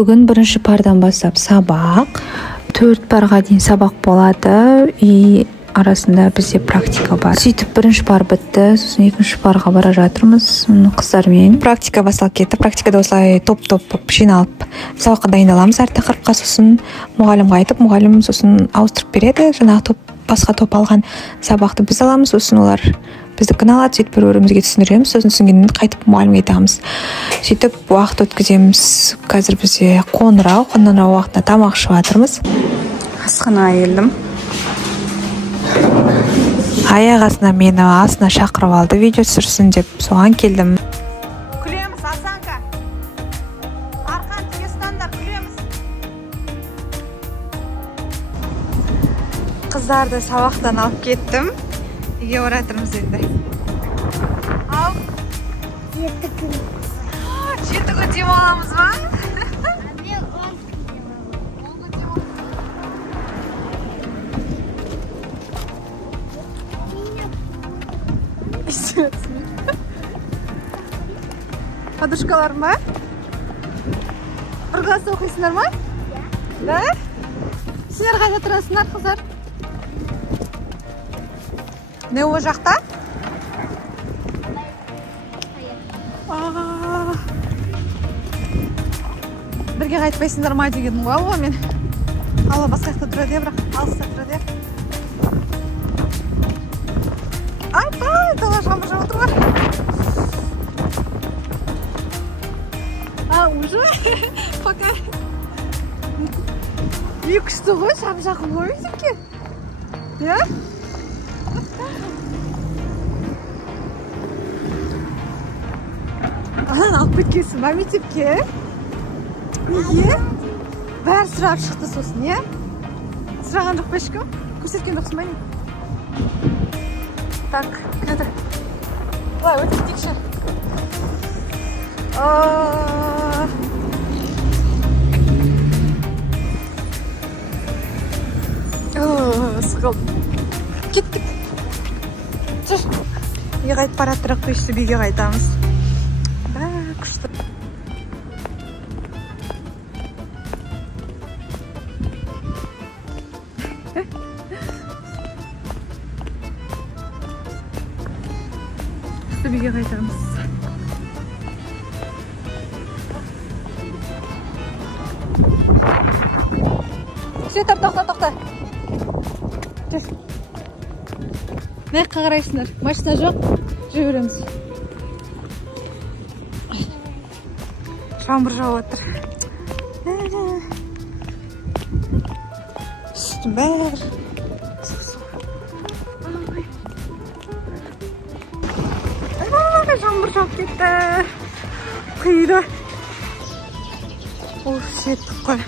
Бүгін бірінші пардан бастап сабақ. 4 парға дейін сабақ болады. И арасында бізде практика бар. Сөйтіп бірінші пар бітті, сосын екінші парға бара жатырмыз қыздармен. Практика басталып кетті. Практикада осылай топ-топ жиналып сабаққа дайындаламыз әр тақырыпқа. Сосын мұғалімге айтып, мұғалім сосын ауыстырып береді. Жаңағы басқа топ алған сабақты біз аламыз, сосын олар біздікін алады, сөйтіп бір-бірімізге түсіндіреміз, сосын түсінгеннен қайтып мұғалімге айтамыз. Сөйтіп уақыт өткіземіз. Қазір бізде қоңырау уақытында тамақ ішіп жатырмыз. Асхана келдім. Аяқ астынан мені астына шақырып алды, видео түсірсін деп, соған келдім. Күлеміз, Асанка. Арқан тіге стандарт, күлеміз. Қыздарды сабақтан алып кеттім. Үйге баратырмыз енді. Ал. 7 күн. 7 күн демаламыз ба? Подушкалар ма? Бір класста оқисыңдар ма? Да? Сендер қайда тұрасыңдар, қыздар? Не о жақта? Бірге қайтпайсыңдар ма дегенім ғой, алға мен. Алға басқа жақта тұрады я, бірақ алыста тұрады я. Апай, дала жаңбыр жауып отыр ғой. Уже? Пока. Үй күшті ғой, сәбі жақын ғой мектепке. Я? Алып кеткенсің ба мектепке? Неге? Бәрі сұрап шықты сосын, я? Сұраған жоқ па ешкім? Көрсеткен жоқсың ба не? Так, кәді. Бұлай, өтіп кетейікші. Sıkıldım. Gittik. Жүр. Үйге қайтып бараттырық, күшті үйге қайтамыз. Күшті. Күшті үйге қайтамыз. Светар, тоқта. Жүр. Не қарайсыңдар? Машина жоқ, жүреміз. Жаңбыр жауып отыр. Үстім бәрі. Жаңбыр жауып кетті. Қиды. Сеттік қой.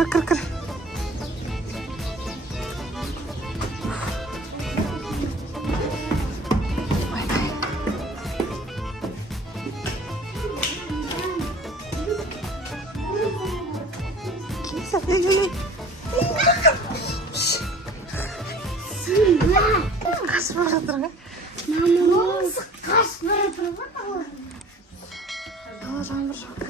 Кір. Қаш бара жатыр ғой. Мама, қаш бара жатыр ғой. Жаңбыр жоқ.